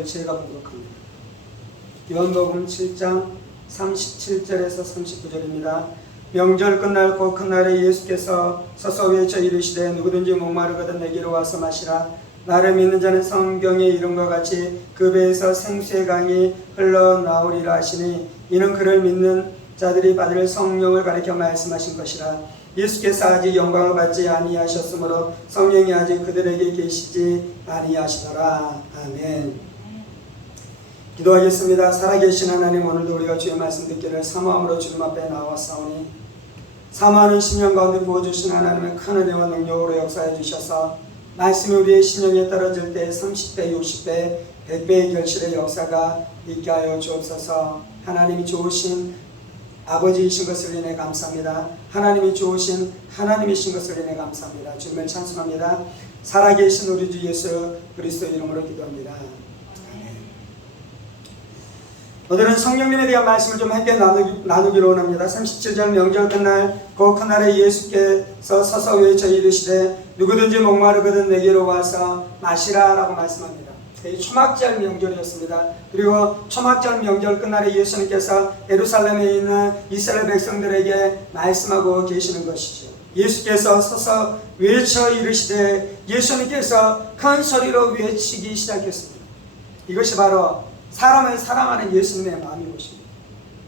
제가 부족합니다. 요한복음 7장 37절에서 39절입니다. 명절 끝날 곧 그날에 예수께서 서서 외쳐 이르시되 누구든지 목마르거든 내게로 와서 마시라. 나를 믿는 자는 성경의 이름과 같이 그 배에서 생수의 강이 흘러나오리라 하시니 이는 그를 믿는 자들이 받을 성령을 가리켜 말씀하신 것이라. 예수께서 아직 영광을 받지 아니하셨으므로 성령이 아직 그들에게 계시지 아니하시더라. 아멘. 기도하겠습니다. 살아계신 하나님, 오늘도 우리가 주의 말씀 듣기를 사모함으로 주님 앞에 나왔사오니 사모하는 심령 가운데 부어주신 하나님의 큰 은혜와 능력으로 역사해 주셔서 말씀이 우리의 심령에 떨어질 때 30배, 60배, 100배의 결실의 역사가 있게 하여 주옵소서. 하나님이 좋으신 아버지이신 것을 인해 감사합니다. 하나님이 좋으신 하나님이신 것을 인해 감사합니다. 주님을 찬송합니다. 살아계신 우리 주 예수 그리스도 이름으로 기도합니다. 오늘은 성령님에 대한 말씀을 좀 함께 나누기로 원합니다. 37절 명절 끝날 곧 그날에 예수께서 서서 외쳐 이르시되 누구든지 목마르거든 내게로 와서 마시라 라고 말씀합니다. 초막절 명절이었습니다. 그리고 초막절 명절 끝날에 예수님께서 예루살렘에 있는 이스라엘 백성들에게 말씀하고 계시는 것이죠. 예수께서 서서 외쳐 이르시되 예수님께서 큰 소리로 외치기 시작했습니다. 이것이 바로 사람을 사랑하는 예수님의 마음인 것입니다.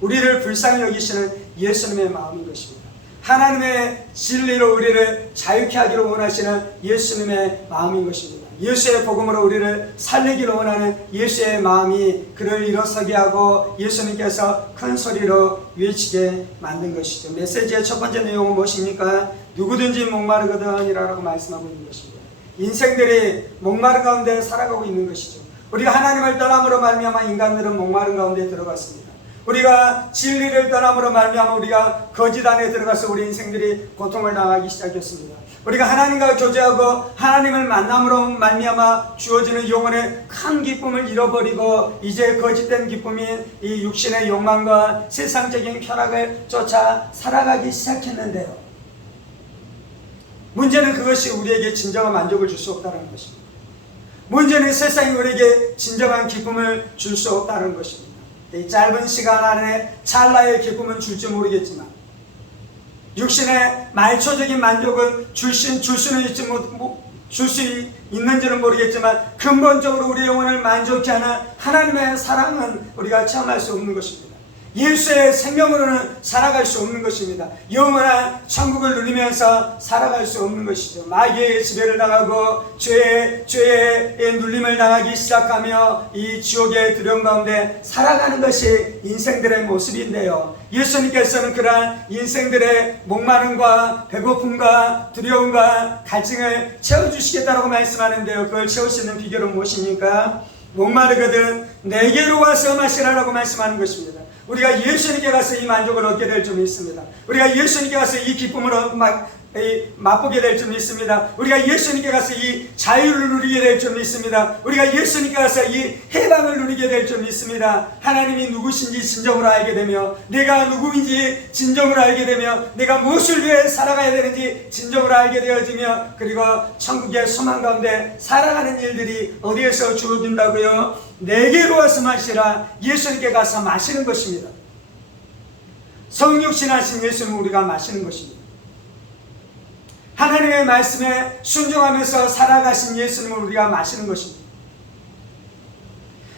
우리를 불쌍히 여기시는 예수님의 마음인 것입니다. 하나님의 진리로 우리를 자유케 하기를 원하시는 예수님의 마음인 것입니다. 예수의 복음으로 우리를 살리기를 원하는 예수의 마음이 그를 일어서게 하고 예수님께서 큰 소리로 외치게 만든 것이죠. 메시지의 첫 번째 내용은 무엇입니까? 누구든지 목마르거든 이라고 말씀하고 있는 것입니다. 인생들이 목마른 가운데 살아가고 있는 것이죠. 우리가 하나님을 떠남으로 말미암아 인간들은 목마른 가운데 들어갔습니다. 우리가 진리를 떠남으로 말미암아 우리가 거짓 안에 들어가서 우리 인생들이 고통을 당하기 시작했습니다. 우리가 하나님과 교제하고 하나님을 만남으로 말미암아 주어지는 영혼의 큰 기쁨을 잃어버리고 이제 거짓된 기쁨인 이 육신의 욕망과 세상적인 쾌락을 쫓아 살아가기 시작했는데요. 문제는 그것이 우리에게 진정한 만족을 줄 수 없다는 것입니다. 문제는 세상이 우리에게 진정한 기쁨을 줄 수 없다는 것입니다. 이 짧은 시간 안에 찰나의 기쁨은 줄지 모르겠지만 육신의 말초적인 만족은 줄 수 있는지는 모르겠지만 근본적으로 우리 영혼을 만족케 하는 하나님의 사랑은 우리가 체험할 수 없는 것입니다. 예수의 생명으로는 살아갈 수 없는 것입니다. 영원한 천국을 누리면서 살아갈 수 없는 것이죠. 마귀의 지배를 당하고 죄의 눌림을 당하기 시작하며 이 지옥의 두려움 가운데 살아가는 것이 인생들의 모습인데요. 예수님께서는 그러한 인생들의 목마름과 배고픔과 두려움과 갈증을 채워주시겠다고 말씀하는데요. 그걸 채울 수 있는 비결은 무엇입니까? 목마르거든 내게로 와서 마시라라고 말씀하는 것입니다. 우리가 예수님께 가서 이 만족을 얻게 될 줄 믿습니다. 우리가 예수님께 가서 이 기쁨을 맛보게 될 줄 믿습니다. 우리가 예수님께 가서 이 자유를 누리게 될 줄 믿습니다. 우리가 예수님께 가서 이 해방을 누리게 될 줄 믿습니다. 하나님이 누구신지 진정으로 알게 되며 내가 누구인지 진정으로 알게 되며 내가 무엇을 위해 살아가야 되는지 진정으로 알게 되어지며 그리고 천국의 소망 가운데 살아가는 일들이 어디에서 주어진다고요? 내게로 와서 마시라. 예수님께 가서 마시는 것입니다. 성육신하신 예수님을 우리가 마시는 것입니다. 하나님의 말씀에 순종하면서 살아가신 예수님을 우리가 마시는 것입니다.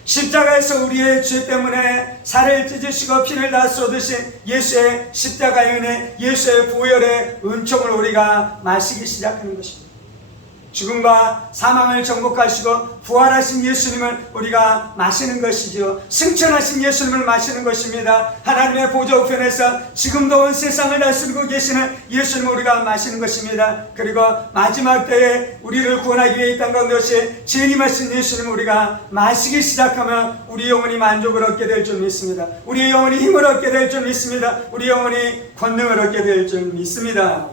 십자가에서 우리의 죄 때문에 살을 찢으시고 피를 다 쏟으신 예수의 십자가의 은혜, 예수의 보혈의 은총을 우리가 마시기 시작하는 것입니다. 죽음과 사망을 정복하시고 부활하신 예수님을 우리가 마시는 것이죠. 승천하신 예수님을 마시는 것입니다. 하나님의 보좌 우편에서 지금도 온 세상을 다스리고 계시는 예수님을 우리가 마시는 것입니다. 그리고 마지막 때에 우리를 구원하기 위해 이 땅 가운데 오신 재림하신 예수님을 우리가 마시기 시작하면 우리 영혼이 만족을 얻게 될 줄 믿습니다. 우리 영혼이 힘을 얻게 될 줄 믿습니다. 우리 영혼이 권능을 얻게 될 줄 믿습니다.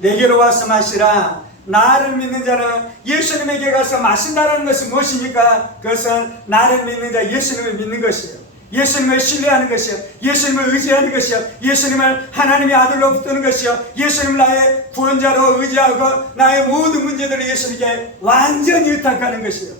내게로 와서 마시라. 나를 믿는 자는 예수님에게 가서 마신다는 것은 무엇입니까? 그것은 나를 믿는 자 예수님을 믿는 것이에요. 예수님을 신뢰하는 것이요, 예수님을 의지하는 것이요, 예수님을 하나님의 아들로 붙드는 것이요, 예수님을 나의 구원자로 의지하고 나의 모든 문제들을 예수님께 완전히 의탁하는 것이요.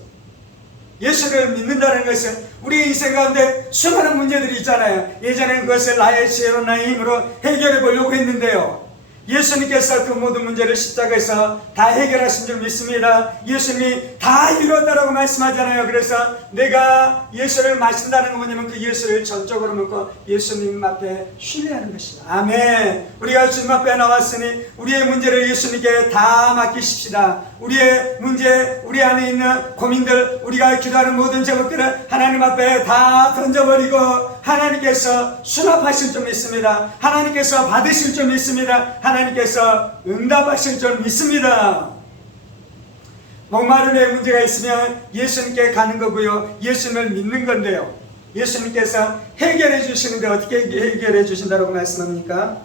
예수를 믿는다는 것은 우리 인생 가운데 수많은 문제들이 있잖아요. 예전에는 그것을 나의 지혜로 나의 힘으로 해결해 보려고 했는데요, 예수님께서 그 모든 문제를 십자가에서 다 해결하신 줄 믿습니다. 예수님이 다 이뤘다라고 말씀하잖아요. 그래서 내가 예수를 마신다는 건 뭐냐면 그 예수를 전적으로 믿고 예수님 앞에 신뢰하는 것이다. 아멘. 우리가 주님 앞에 나왔으니 우리의 문제를 예수님께 다 맡기십시다. 우리의 문제, 우리 안에 있는 고민들, 우리가 기도하는 모든 제목들을 하나님 앞에 다 던져버리고 하나님께서 수납하실 줄 믿습니다. 하나님께서 받으실 줄 믿습니다. 하나님께서 응답하실 줄 믿습니다. 목마름에 문제가 있으면 예수님께 가는 거고요, 예수님을 믿는 건데요, 예수님께서 해결해 주시는데 어떻게 해결해 주신다고 말씀합니까?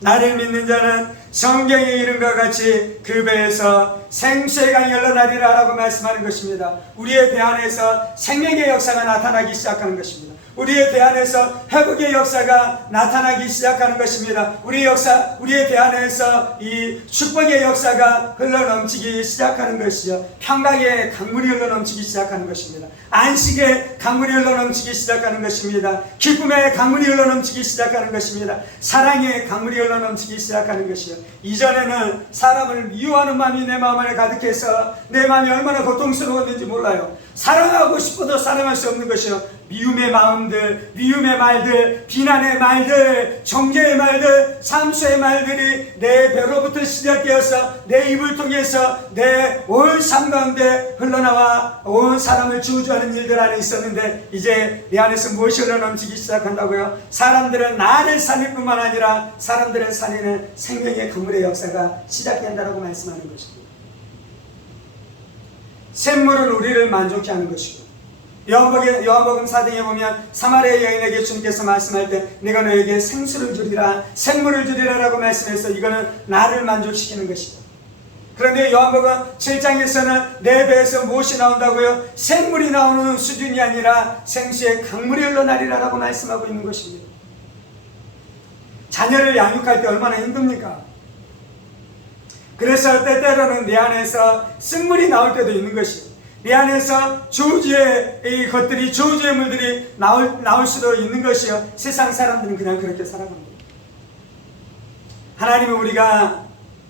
나를 믿는 자는 성경에 이른 것 같이 그 배에서 생수의 강이 흘러나리라 라고 말씀하는 것입니다. 우리의 배 안에서 생명의 역사가 나타나기 시작하는 것입니다. 우리의 배 안에서 회복의 역사가 나타나기 시작하는 것입니다. 우리의 배 안에서 이 축복의 역사가 흘러넘치기 시작하는 것이죠. 평강의 강물이 흘러넘치기 시작하는 것입니다. 안식의 강물이 흘러넘치기 시작하는 것입니다. 기쁨의 강물이 흘러넘치기 시작하는 것입니다. 사랑의 강물이 흘러넘치기 시작하는 것이요. 이전에는 사람을 미워하는 마음이 내 마음 안에 가득해서 내 마음이 얼마나 고통스러웠는지 몰라요. 사랑하고 싶어도 사랑할 수 없는 것이요. 미움의 마음들, 미움의 말들, 비난의 말들, 정죄의 말들, 참수의 말들이 내 배로부터 시작되어서 내 입을 통해서 내 온 삶 가운데 흘러나와 온 사람을 저주하는 일들 안에 있었는데, 이제 내 안에서 무엇이 흘러넘치기 시작한다고요? 사람들은 나를 살릴 뿐만 아니라 사람들을 살리는 생명의 강물의 역사가 시작된다라고 말씀하는 것입니다. 샘물은 우리를 만족케 하는 것이고, 요한복음 4장에 보면 사마리아 여인에게 주님께서 말씀할 때 내가 너에게 생수를 주리라, 샘물을 주리라 라고 말씀해서 이거는 나를 만족시키는 것이다. 그런데 요한복음 7장에서는 내 배에서 무엇이 나온다고요? 샘물이 나오는 수준이 아니라 생수의 강물이 흘러나리라 라고 말씀하고 있는 것입니다. 자녀를 양육할 때 얼마나 힘듭니까? 그래서 때때로는 내 안에서 쓴물이 나올 때도 있는 것이에요. 내 안에서 저주의 이 것들이, 저주의 물들이 나올 수도 있는 것이요. 세상 사람들은 그냥 그렇게 살아갑니다. 하나님은 우리가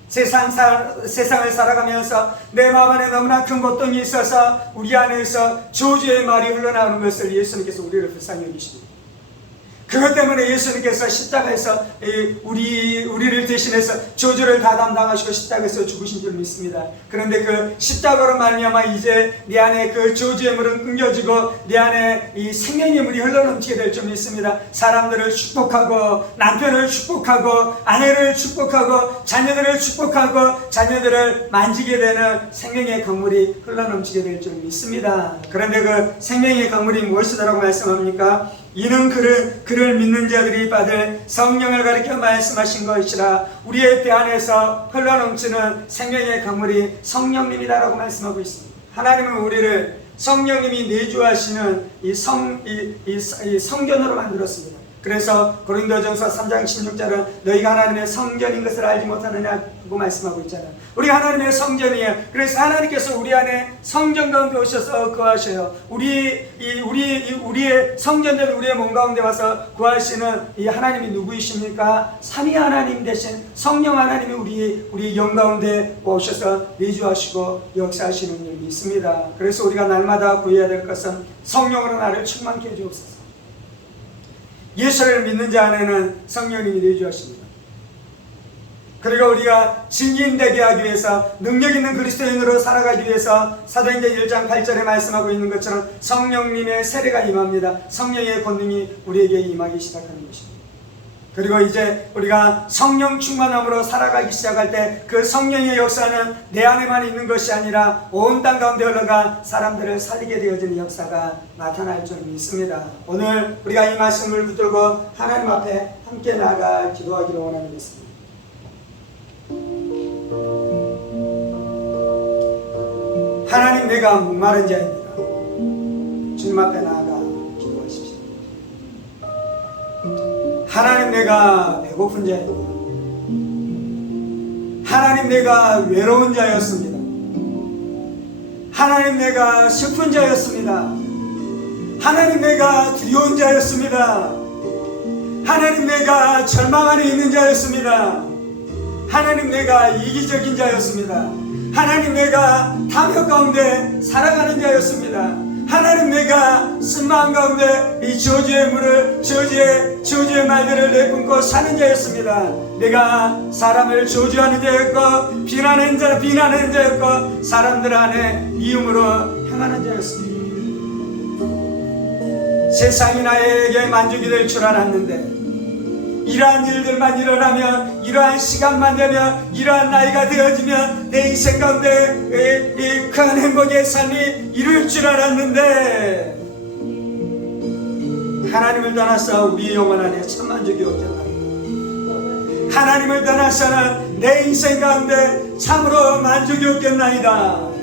세상을 살아가면서 내 마음 안에 너무나 큰 고통이 있어서 우리 안에서 저주의 말이 흘러나오는 것을 예수님께서 우리를 불쌍히 여기십니다. 그것 때문에 예수님께서 십자가에서 우리를 대신해서 저주를 다 담당하시고 십자가에서 죽으신 줄 믿습니다. 그런데 그 십자가로 말미암아 이제 내 안에 그 저주의 물은 끊겨지고 내 안에 이 생명의 물이 흘러넘치게 될 줄 믿습니다. 사람들을 축복하고, 남편을 축복하고, 아내를 축복하고, 자녀들을 축복하고, 자녀들을 만지게 되는 생명의 강물이 흘러넘치게 될 줄 믿습니다. 그런데 그 생명의 강물이 무엇이다라고 말씀합니까? 이는 그를 믿는 자들이 받을 성령을 가리켜 말씀하신 것이라. 우리의 배 안에서 흘러넘치는 생명의 강물이 성령님이다라고 말씀하고 있습니다. 하나님은 우리를 성령님이 내주하시는 이 성전으로 만들었습니다. 그래서 고린도전서 3장 16절은 너희가 하나님의 성전인 것을 알지 못하느냐고 말씀하고 있잖아요. 우리가 하나님의 성전이에요. 그래서 하나님께서 우리 안에 성전 가운데 오셔서 거하셔요. 우리의 성전된 우리의 몸 가운데 와서 거하시는 이 하나님이 누구이십니까? 삼위 하나님 대신 성령 하나님이 우리 영 가운데 오셔서 내주하시고 역사하시는 줄 믿습니다. 그래서 우리가 날마다 구해야 될 것은 성령으로 나를 충만케 해주옵소서. 예수를 믿는 자 안에는 성령님이 내주하십니다. 그리고 우리가 증인되게 하기 위해서, 능력 있는 그리스도인으로 살아가기 위해서 사도행전 1장 8절에 말씀하고 있는 것처럼 성령님의 세례가 임합니다. 성령의 권능이 우리에게 임하기 시작하는 것입니다. 그리고 이제 우리가 성령 충만함으로 살아가기 시작할 때 그 성령의 역사는 내 안에만 있는 것이 아니라 온 땅 가운데 흘러가 사람들을 살리게 되어지는 역사가 나타날 줄 믿습니다. 오늘 우리가 이 말씀을 붙들고 하나님 앞에 함께 나아가 기도하기를 원합니다. 하나님, 내가 목마른 자입니다. 주님 앞에 나아가 기도하십시오. 하나님, 내가 배고픈 자입니다. 하나님, 내가 외로운 자였습니다. 하나님 내가 슬픈 자였습니다. 하나님 내가 두려운 자였습니다. 하나님 내가 절망 안에 있는 자였습니다. 하나님 내가 이기적인 자였습니다. 하나님 내가 탐욕 가운데 살아가는 자였습니다. 하나님 내가 쓴마음 가운데 이 저주의 물을 저주의 말들을 내뿜고 사는 자였습니다. 내가 사람을 저주하는 자였고 비난하는 자였고 사람들 안에 미움으로 행하는 자였습니다. 세상이 나에게 만족이 될 줄 알았는데 이러한 일들만 일어나면 이러한 시간만 되면 이러한 나이가 되어지면 내 인생 가운데 이 큰 행복의 삶이 이룰 줄 알았는데 하나님을 떠나서 우리 영혼 안에 참 만족이 없겠나이다. 하나님을 떠나서는 내 인생 가운데 참으로 만족이 없겠나이다.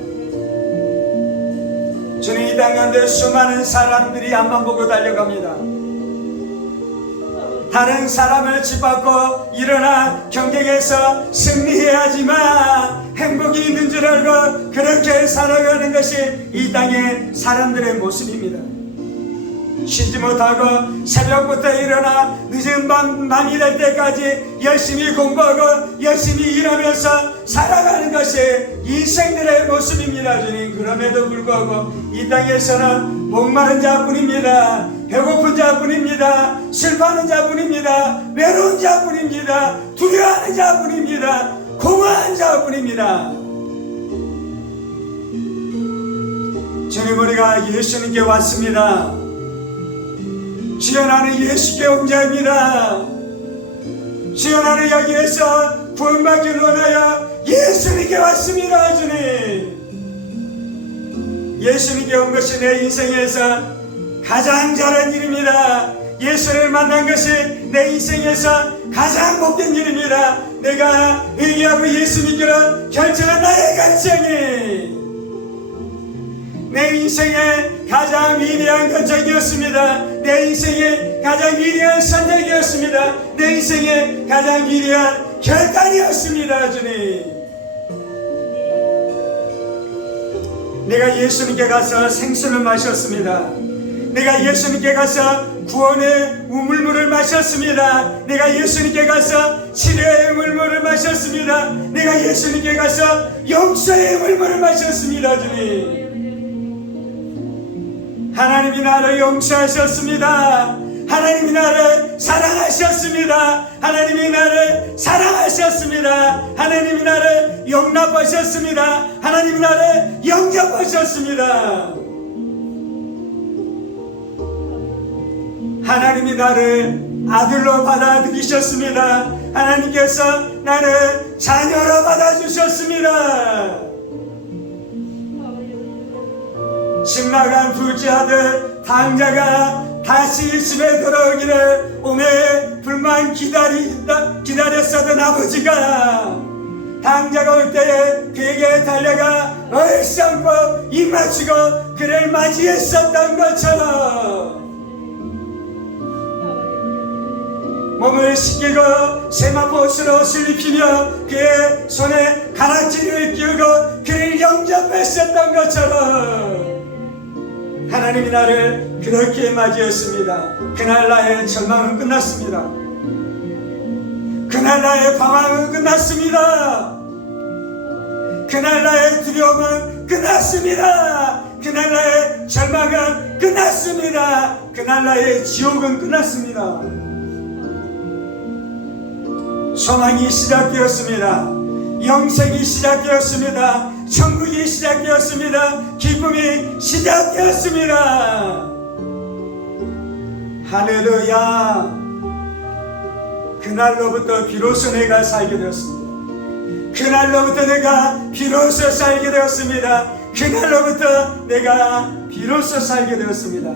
주님, 이 땅 가운데 수많은 사람들이 앞만 보고 달려갑니다. 다른 사람을 짓밟고 일어나 경쟁에서 승리해야지만 행복이 있는 줄 알고 그렇게 살아가는 것이 이 땅의 사람들의 모습입니다. 쉬지 못하고 새벽부터 일어나 늦은 밤이 될 때까지 열심히 공부하고 열심히 일하면서 살아가는 것이 인생들의 모습입니다. 주님, 그럼에도 불구하고 이 땅에서는 목마른 자뿐입니다. 배고픈 자뿐입니다. 슬퍼하는 자뿐입니다. 외로운 자뿐입니다. 두려워하는 자뿐입니다. 공허한 자뿐입니다. 주님, 우리가 예수님께 왔습니다. 주여, 나는 예수께 온 자입니다. 주여, 나는 여기에서 구원받기 원하여 예수님께 왔습니다. 주님, 예수님께 온 것이 내 인생에서 가장 잘한 일입니다. 예수를 만난 것이 내 인생에서 가장 복된 일입니다. 내가 회개하고 예수님께로 결정한 나의 결정이 내 인생의 가장 위대한 결정이었습니다. 내 인생의 가장 위대한 선택이었습니다. 내 인생의 가장 위대한 결단이었습니다. 주님, 내가 예수님께 가서 생수를 마셨습니다. 내가 예수님께 가서 구원의 우물물을 마셨습니다. 내가 예수님께 가서 치료의 우물물을 마셨습니다. 내가 예수님께 가서 용서의 우물물을 마셨습니다. 주님, 하나님이 나를 용서하셨습니다. 하나님이 나를 사랑하셨습니다. 하나님이 나를 사랑하셨습니다. 하나님이 나를 용납하셨습니다. 하나님이 나를 영접하셨습니다. 하나님이 나를 아들로 받아들이셨습니다. 하나님께서 나를 자녀로 받아주셨습니다. 집 나간 둘째 아들 당자가 다시 집에 돌아오기를 오매 불만 기다렸었던 아버지가 당자가 올 때에 그에게 달려가 얼싸안고 입 맞추고 그를 맞이했었던 것처럼 몸을 씻기고 세마포스로 옷을 입히며 그의 손에 가락지를 끼우고 그를 영접했었던 것처럼 하나님이 나를 그렇게 맞이했습니다. 그날 나의 절망은 끝났습니다. 그날 나의 방황은 끝났습니다. 그날 나의 두려움은 끝났습니다. 그날 나의 절망은 끝났습니다. 그날 나의 지옥은 끝났습니다. 소망이 시작되었습니다. 영생이 시작되었습니다. 천국이 시작되었습니다. 기쁨이 시작되었습니다. 할렐루야. 그날로부터 비로소 내가 살게 되었습니다. 그날로부터 내가 비로소 살게 되었습니다. 그날로부터 내가 비로소 살게 되었습니다.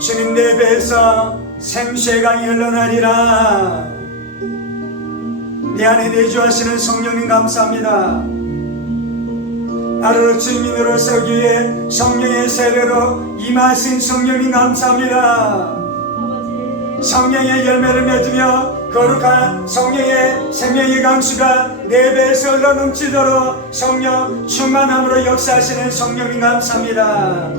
주님 내 배에서 생수의 강이 흘러나리라. 내 안에 내주하시는 성령님 감사합니다. 나를 증인으로 서기 위해 성령의 세례로 임하신 성령님 감사합니다. 성령의 열매를 맺으며 거룩한 성령의 생명의 강수가 내 배에서 흘러넘치도록 성령 충만함으로 역사하시는 성령님 감사합니다.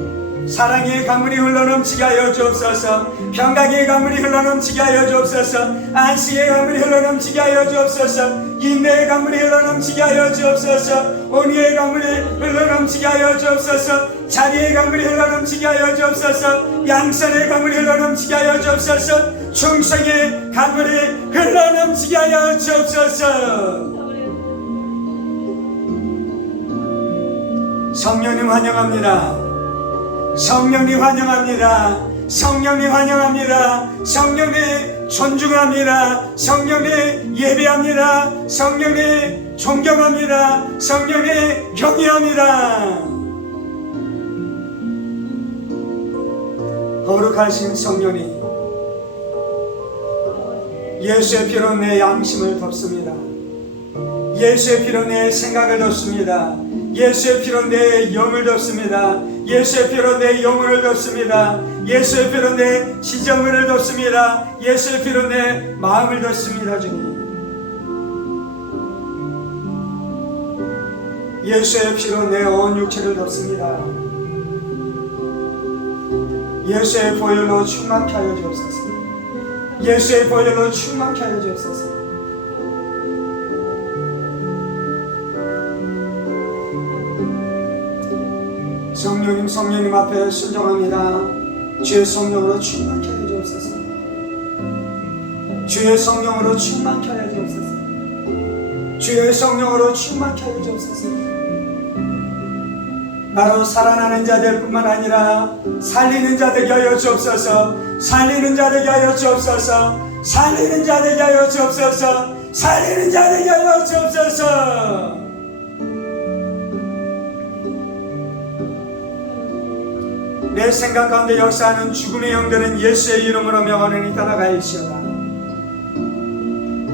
사랑의 강물이 흘러넘치게 하여 주옵소서. 평강의 강물이 흘러넘치게 하여 주옵소서. 안식의 강물이 흘러넘치게 하여 주옵소서. 인내의 강물이 흘러넘치게 하여 주옵소서. 온유의 강물이 흘러넘치게 하여 주옵소서. 자리의 강물이 흘러넘치게 하여 주옵소서. 양선의 강물이 흘러넘치게 하여 주옵소서. 충성의 강물이 흘러넘치게 하여 주옵소서. 성령님 환영합니다. 성령님 환영합니다. 성령님 환영합니다. 성령님 존중합니다. 성령님 예배합니다. 성령님 존경합니다. 성령님 경외합니다. 거룩하신 성령님, 예수의 피로 내 양심을 덮습니다. 예수의 피로 내 생각을 덮습니다. 예수의 피로 내 영을 덮습니다. 예수의 피로 내 영혼을 덮습니다. 예수의 피로 내 지정을 덮습니다. 예수의 피로 내 마음을 덮습니다. 주님, 예수의 피로 내 온 육체를 덮습니다. 예수의 보혈로 충만케 하여 주옵소서. 예수의 보혈로 충만케 하여 주옵소서. 성령님, 성령님 앞에 순종합니다. 주의 성령으로 충만케 하여 주옵소서. 주의 성령으로 충만케 하여 주옵소서. 주의 성령으로 충만케 하여 주옵소서. 나로 살아나는 자들 뿐만 아니라 살리는 자 되게 하여 주옵소서. 살리는 자 되게 하여 주옵소서. 살리는 자 되게 하여 주옵소서. 살리는 자 되게 하여 주옵소서. 내 생각 가운데 역사하는 죽음의 영들은 예수의 이름으로 명하노니 떠나갈지어다.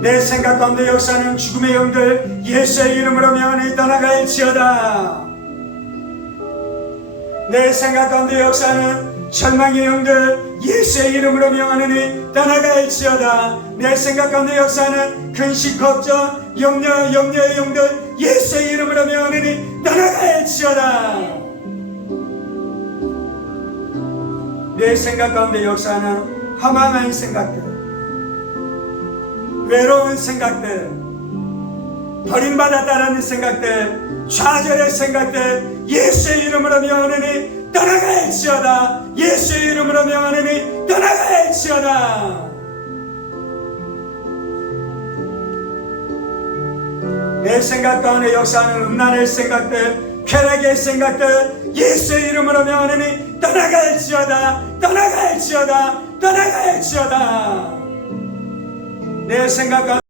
내 생각 가운데 역사하는 죽음의 영들 예수의 이름으로 명하노니 떠나갈지어다. 내 생각 가운데 역사하는 절망의 영들 예수의 이름으로 명하노니 떠나갈지어다. 내 생각 가운데 역사하는 근심, 걱정, 염려의 영들 예수의 이름으로 명하노니 떠나갈지어다. 내 생각 가운데 역사하는 허망한 생각들, 외로운 생각들, 버림받았다라는 생각들, 좌절의 생각들 예수의 이름으로 명하노니 떠나갈지어다. 예수의 이름으로 명하노니 떠나갈지어다. 내 생각 가운데 역사하는 음란의 생각들, 쾌락의 생각들 예수의 이름으로 명하노니 떠나갈지어다. 떠나갈지어다. 떠나갈지어다. 내 생각 가운데